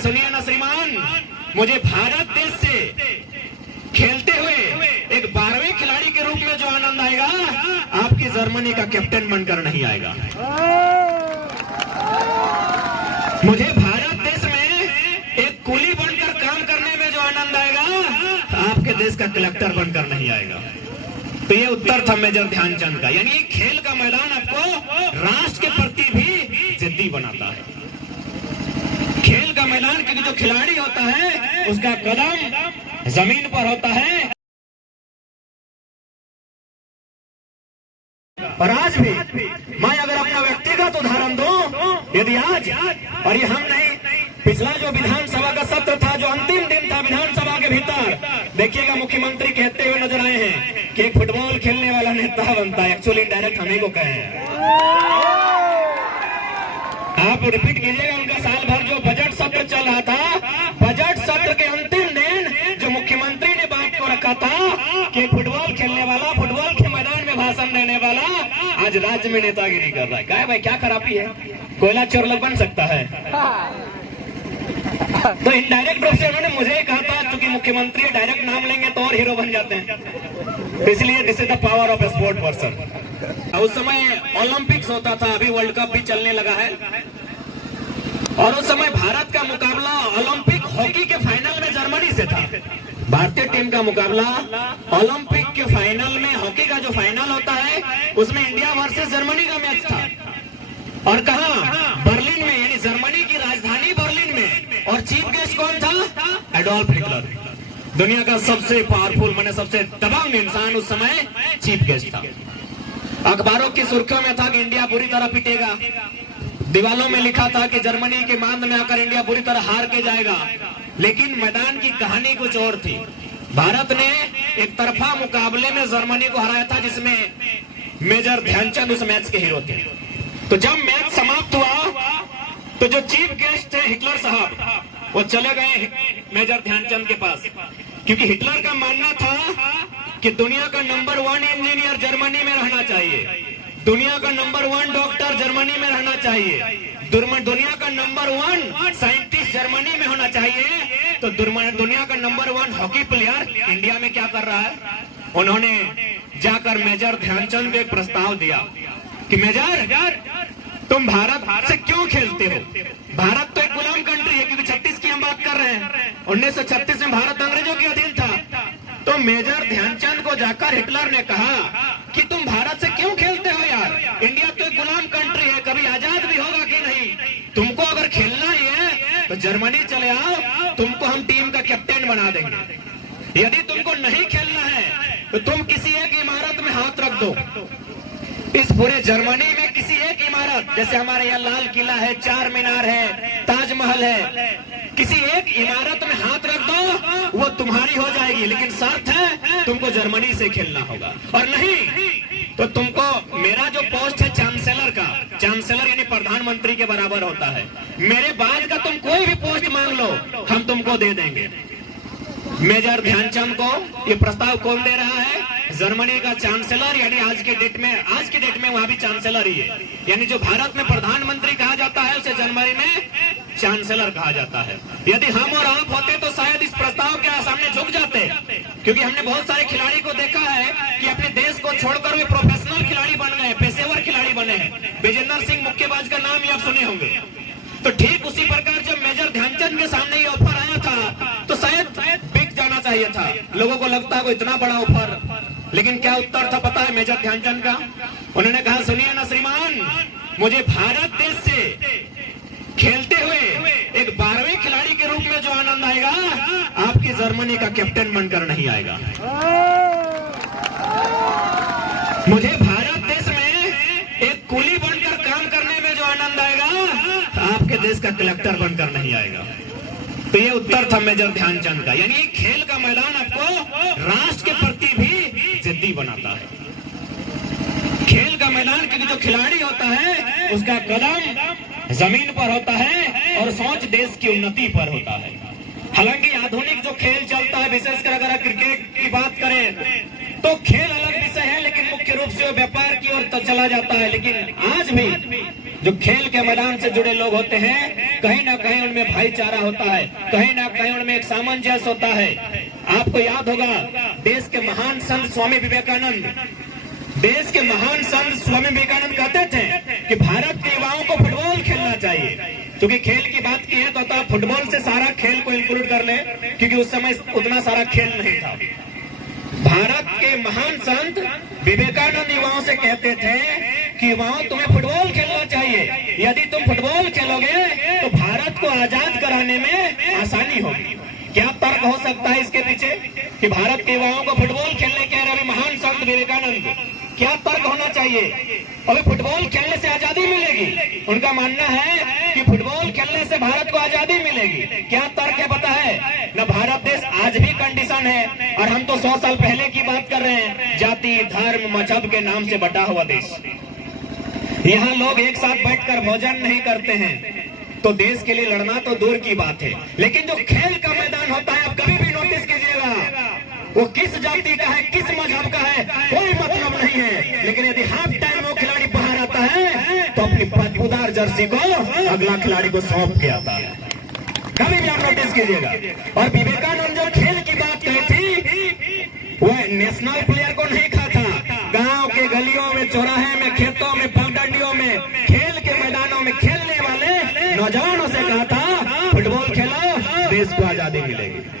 सुनिए ना श्रीमान, मुझे भारत देश से खेलते हुए एक 12वें खिलाड़ी के रूप में जो आनंद आएगा, आपकी जर्मनी का कैप्टन बनकर नहीं आएगा। मुझे भारत देश में एक कुली बनकर काम करने में जो आनंद आएगा, आपके देश का कलेक्टर बनकर नहीं आएगा। तो ये उत्तर था मेजर ध्यानचंद का। यानी खेल का मैदान आपको राष्ट्र के प्रति भी जिद्दी बनाता है। खेल का मैदान, क्योंकि जो खिलाड़ी होता है उसका कदम जमीन पर होता है। और आज भी मैं अगर अपना व्यक्तिगत उदाहरण दूं, यदि आज, और ये हम नहीं, पिछला जो विधानसभा का सत्र था, जो अंतिम दिन था विधानसभा के भीतर, देखिएगा मुख्यमंत्री कहते हुए नजर आए हैं कि एक फुटबॉल खेलने वाला नेता बनता है। एक्चुअली डायरेक्ट हमें को कहे, आप रिपीट कीजिएगा उनका साल भर जो बजट सत्र चल रहा था, बजट सत्र के अंतिम दिन जो मुख्यमंत्री ने बात को रखा था कि फुटबॉल खेलने वाला, फुटबॉल के मैदान में भाषण देने वाला आज राज्य में नेतागिरी कर रहा है। क्या भाई, क्या खराबी है? कोयला चोर लोग बन सकता है। तो इनडायरेक्ट रूप से उन्होंने मुझे कहा था, क्योंकि मुख्यमंत्री डायरेक्ट नाम लेंगे तो और हीरो बन जाते हैं, इसलिए this is the power of a sport person. उस समय ओलंपिक्स होता था, अभी वर्ल्ड कप भी चलने लगा है, और उस समय भारत का मुकाबला ओलंपिक हॉकी के फाइनल में जर्मनी से था। भारतीय टीम का मुकाबला ओलंपिक के फाइनल में, हॉकी का जो फाइनल होता है उसमें इंडिया वर्सेस जर्मनी का मैच था। और कहा? बर्लिन में, यानी जर्मनी की राजधानी बर्लिन में। और चीफ गेस्ट कौन था? एडोल्फ हिटलर, दुनिया का सबसे पावरफुल, माने सबसे दबंग इंसान उस समय चीफ गेस्ट था। अखबारों की सुर्खियों में था कि इंडिया बुरी तरह पिटेगा, दीवालों में लिखा था कि जर्मनी के मांद में आकर इंडिया बुरी तरह हार के जाएगा। लेकिन मैदान की कहानी कुछ और थी। भारत ने एक तरफा मुकाबले में जर्मनी को हराया था, जिसमें मेजर ध्यानचंद उस मैच के हीरो थे। तो जब मैच समाप्त हुआ तो जो चीफ गेस्ट थे हिटलर साहब, वो चले गए मेजर ध्यानचंद के पास, क्योंकि हिटलर का मानना था कि दुनिया का नंबर 1 इंजीनियर जर्मनी में रहना चाहिए, दुनिया का नंबर 1 डॉक्टर जर्मनी में रहना चाहिए, दुनिया का नंबर 1 साइंटिस्ट जर्मनी में होना चाहिए। तो दुनिया का नंबर 1 हॉकी प्लेयर इंडिया में क्या कर रहा है? उन्होंने जाकर मेजर ध्यानचंद को एक प्रस्ताव दिया कि मेजर, तुम भारत से क्यों खेलते हो? भारत तो एक गुलाम कंट्री है, क्योंकि 36 की हम बात कर रहे हैं। 1936 में भारत अंग्रेजों के अधीन था। तो मेजर ध्यानचंद को जाकर हिटलर ने कहा कि तुम भारत से क्यों खेलते हो यार? इंडिया तो एक गुलाम कंट्री है, कभी आजाद भी होगा कि नहीं? तुमको अगर खेलना ही है तो जर्मनी चले आओ, तुमको हम टीम का कैप्टन बना देंगे। यदि तुमको नहीं खेलना है तो तुम किसी एक इमारत में हाथ रख दो। इस पूरे जर्मनी में किसी एक इमारत, जैसे हमारे यहाँ लाल किला है, चार मीनार है, ताजमहल है, किसी एक इमारत में हाथ रख दो, वो तुम्हारी हो जाएगी। लेकिन शर्त है, तुमको जर्मनी से खेलना होगा। और नहीं तो तुमको, मेरा जो पोस्ट है चांसलर का, चांसलर यानी प्रधानमंत्री के बराबर होता है, मेरे बाद का तुम कोई भी पोस्ट मांग लो, हम तुमको दे देंगे। मेजर ध्यानचंद को ये प्रस्ताव कौन दे रहा है? जर्मनी का चांसलर, यानी आज के डेट में वहां भी चांसलर ही है। यानी जो भारत में प्रधानमंत्री कहा जाता है उसे जर्मनी में चांसलर कहा जाता है। यदि हम और आप होते तो शायद इस प्रस्ताव के सामने झुक जाते, क्योंकि हमने बहुत सारे खिलाड़ी को देखा है कि अपने देश को छोड़कर वे प्रोफेशनल खिलाड़ी बन गए, पेशेवर खिलाड़ी बने हैं। विजेंद्र सिंह मुक्केबाज का नाम ही आप सुने होंगे। तो ठीक उसी प्रकार जब मेजर ध्यानचंद के सामने ये ऑफर आया था तो शायद बिक जाना चाहिए था। लोगों को लगता है कोई इतना बड़ा ऑफर, लेकिन क्या उत्तर था पता है मेजर ध्यानचंद का? उन्होंने कहा, सुनिए ना श्रीमान, मुझे भारत देश से खेलते हुए एक 12वें खिलाड़ी के रूप में जो आनंद आएगा, आपकी जर्मनी का कैप्टन बनकर नहीं आएगा। मुझे भारत देश में एक कुली बनकर काम करने में जो आनंद आएगा, आपके देश का कलेक्टर बनकर नहीं आएगा। तो ये उत्तर था मेजर ध्यानचंद का। यानी खेल का मैदान आपको राष्ट्र के प्रति भी जिद्दी बनाता है। खेल का मैदान, क्योंकि जो खिलाड़ी होता है उसका कदम जमीन पर होता है और सोच देश की उन्नति पर होता है। हालांकि आधुनिक जो खेल चलता है, विशेषकर अगर क्रिकेट की बात करें तो खेल अलग विषय है, लेकिन मुख्य रूप से वो व्यापार की ओर चला जाता है। लेकिन आज भी जो खेल के मैदान से जुड़े लोग होते हैं, कहीं ना कहीं उनमें भाईचारा होता है, कहीं ना कहीं उनमें एक सामंजस्य होता है। आपको याद होगा देश के महान संत स्वामी विवेकानंद, देश के महान संत स्वामी विवेकानंद कहते थे कि भारत के युवाओं को फुटबॉल खेलना चाहिए। क्योंकि खेल की बात की है तो फुटबॉल से सारा खेल को इंक्लूड कर ले, क्योंकि उस समय उतना सारा खेल नहीं था। भारत के महान संत विवेकानंद युवाओं से कहते थे कि युवाओं तुम्हें फुटबॉल खेलना चाहिए, यदि तुम फुटबॉल खेलोगे तो भारत को आजाद कराने में आसानी होगी। क्या तर्क हो सकता है इसके पीछे कि भारत के युवाओं को फुटबॉल खेलने कह रहे महान संत विवेकानंद? क्या तर्क होना चाहिए? अभी फुटबॉल खेलने से आजादी मिलेगी, उनका मानना है कि फुटबॉल खेलने से भारत को आजादी मिलेगी। क्या तर्क है पता है? न भारत देश आज भी कंडीशन है, और हम तो 100 साल पहले की बात कर रहे हैं, जाति धर्म मजहब के नाम से बटा हुआ देश। यहाँ लोग एक साथ बैठकर भोजन नहीं करते हैं, तो देश के लिए लड़ना तो दूर की बात है। लेकिन जो खेल का मैदान होता है, आप कभी भी नोटिस कीजिएगा, वो किस जाति का है, किस मजहब का है, कोई मतलब नहीं है। लेकिन यदि हाफ टाइम वो खिलाड़ी बाहर आता है तो अपनी बदबूदार जर्सी को अगला खिलाड़ी को सौंप के आता है। कभी भी आप नोटिस कीजिएगा। और विवेकानंद जो खेल की बात कही थी, वह नेशनल प्लेयर को नहीं कहा था, गांव के गलियों में, चौराहे में, खेतों में, पगडंडियों में, खेल के मैदानों में खेलने वाले नौजवानों से कहा था फुटबॉल खेलो, देश को आजादी मिलेगी।